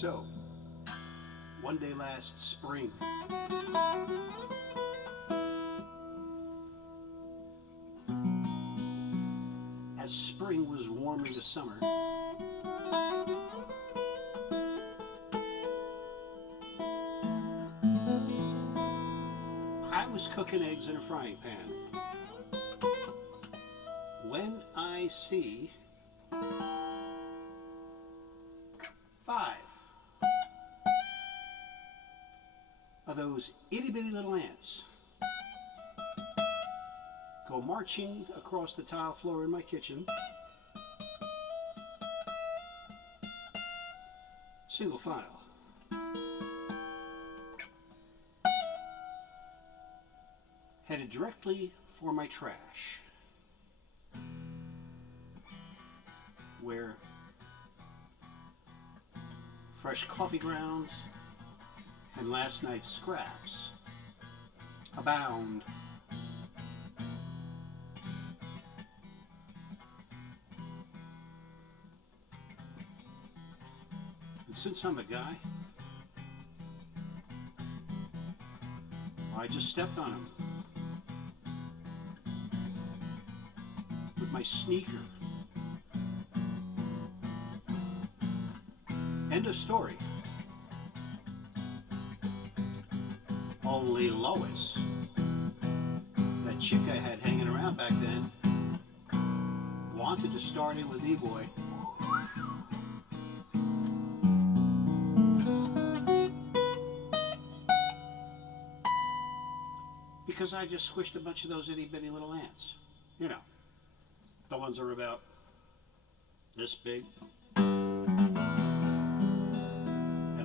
So, one day last spring, as spring was warming to summer, I was cooking eggs in a frying pan when I see 5 of those itty-bitty little ants go marching across the tile floor in my kitchen, single file. Headed directly for my trash, where fresh coffee grounds and last night's scraps abound. And since I'm a guy, I just stepped on him with my sneaker. End of story. Only Lois, that chick I had hanging around back then, wanted to start in with E-Boy. Because I just squished a bunch of those itty-bitty little ants. You know, the ones that are about this big. And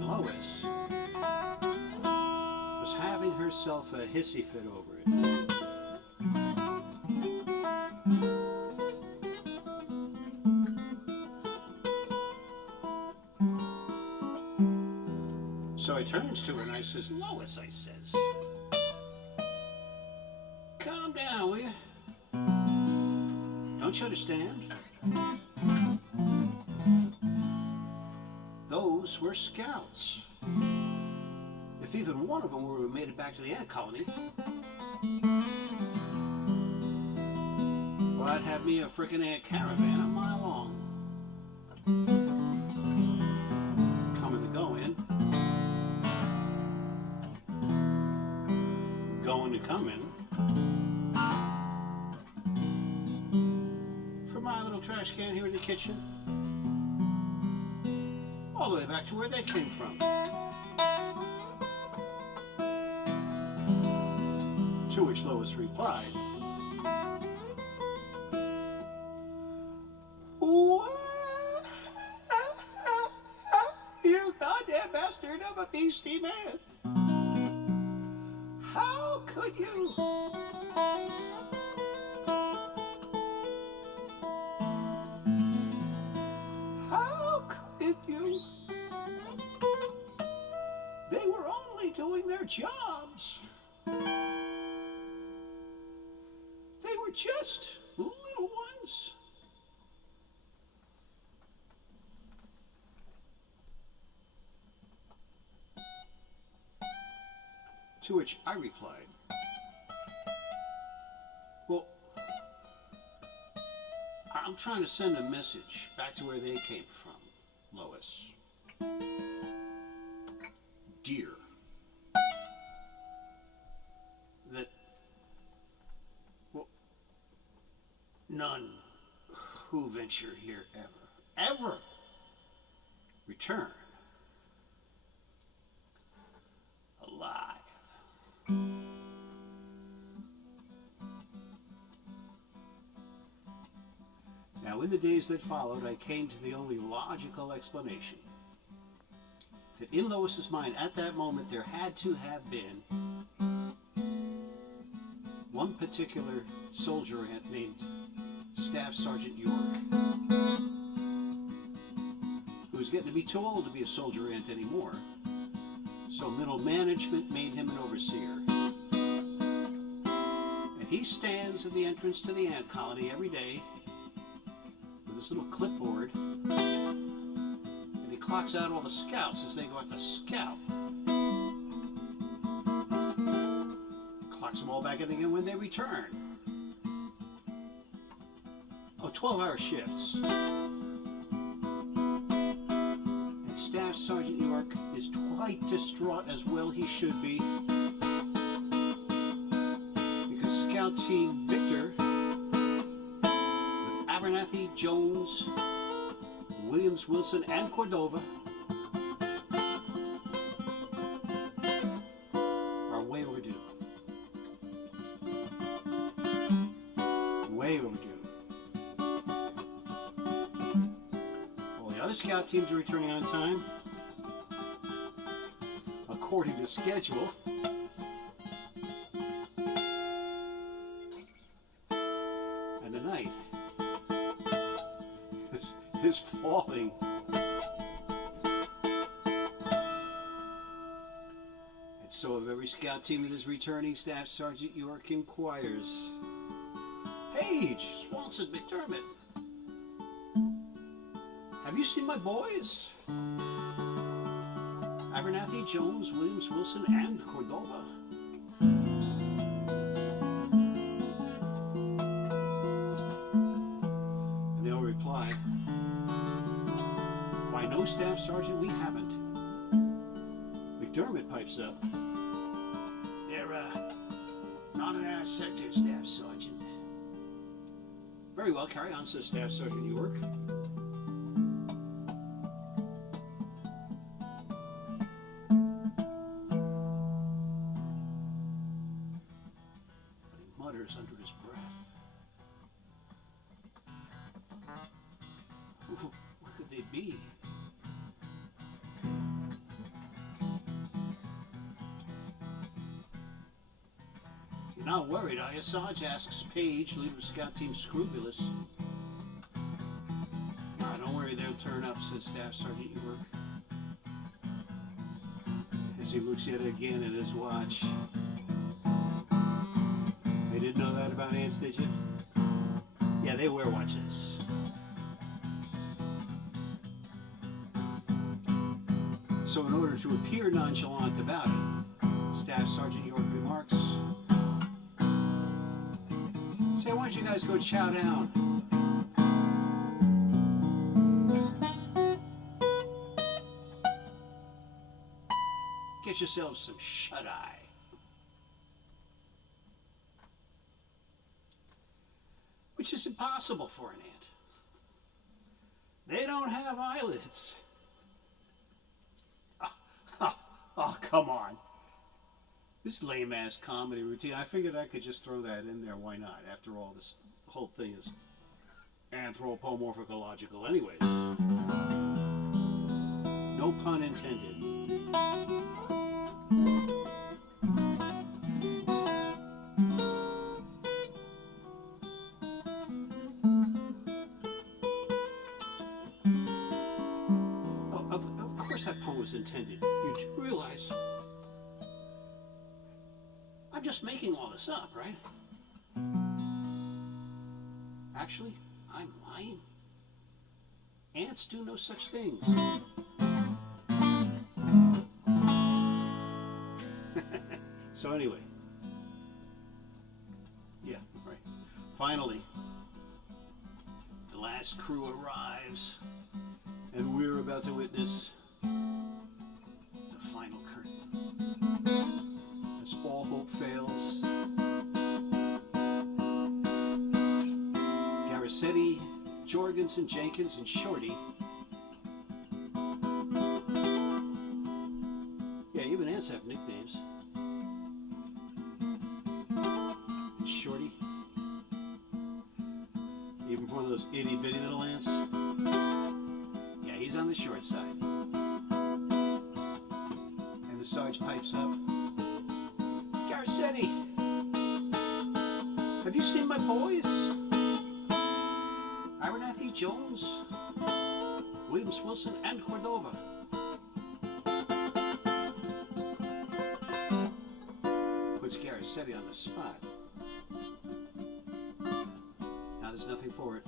Lois was having herself a hissy fit over it. So I turns to her and I says, "Lois," I says, "calm down, will you? Don't you understand? Those were scouts. If even one of them would have made it back to the ant colony, well, I'd have me a frickin' ant caravan a mile long. Coming to going, going to coming, from my little trash can here in the kitchen, all the way back to where they came from." To which Lois replied, "What? You goddamn bastard of a beastie man. How could you? How could you? They were only doing their jobs. They were just little ones." To which I replied, "Well, I'm trying to send a message back to where they came from, Lois. Dear, that, well, none who venture here ever return alive." Now, in the days that followed, I came to the only logical explanation. That in Lois's mind, at that moment, there had to have been one particular soldier ant named Staff Sergeant York, who was getting to be too old to be a soldier ant anymore. So middle management made him an overseer. And he stands at the entrance to the ant colony every day with his little clipboard, and he clocks out all the scouts as they go out to scout. Clocks them all back in again when they return. Oh, 12-hour shifts. And Staff Sergeant York is quite distraught, as well he should be, because Scout Team Victor, with Abernathy, Jones, Williams, Wilson, and Cordova, are way overdue. Way overdue. All the other scout teams are returning on time, according to schedule. And the night is falling. And so of every scout team that is returning, Staff Sergeant York inquires, "Page, Swanson, McDermott, have you seen my boys? Abernathy, Jones, Williams, Wilson, and Cordova?" And they all reply, "Why, no, Staff Sergeant, we haven't." McDermott pipes up, "They're not in our sector, Staff Sergeant." "Very well, carry on," says Staff Sergeant York. But he mutters under his breath, "What could they be?" "You're not worried, are you, Sarge?" asks Page, leader of Scout Team Scrupulous. "No, don't worry, they'll turn up," says Staff Sergeant York, as he looks yet again at his watch. They didn't know that about ants, did you? Yeah, they wear watches. So in order to appear nonchalant about it, Staff Sergeant York remarks, "Say, why don't you guys go chow down?" "Get yourselves some shut-eye." Which is impossible for an ant. They don't have eyelids. Oh, come on. This lame-ass comedy routine, I figured I could just throw that in there. Why not? After all, this whole thing is anthropomorphicological anyways. No pun intended. Of course that pun was intended. You do realize I'm just making all this up, right? Actually, I'm lying. Ants do no such things. So anyway, yeah, right. Finally, the last crew arrives, and we're about to witness the final curtain. As all hope fails, Garcetti, Jorgensen, Jenkins, and Shorty. Yeah, even ants have nicknames. And Shorty, even for one of those itty bitty little ants. Yeah, he's on the short side. And the Sarge pipes up, "Garcetti, have you seen my boys? Abernathy, Jones, Williams, Wilson, and Cordova." Puts Garcetti on the spot. Now there's nothing for it,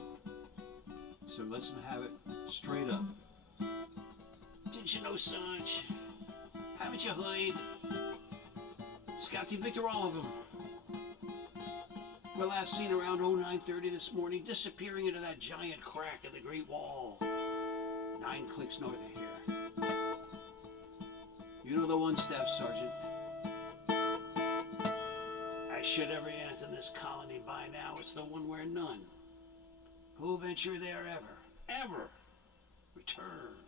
so lets him have it straight up. don't you know, Sarge? Haven't you heard? Scotty Victor, all of them. Were last seen around 09:30 this morning, disappearing into that giant crack in the Great Wall, 9 clicks north of here. You know the one, Staff Sergeant. As should every ant in this colony by now, it's the one where none who venture there ever return.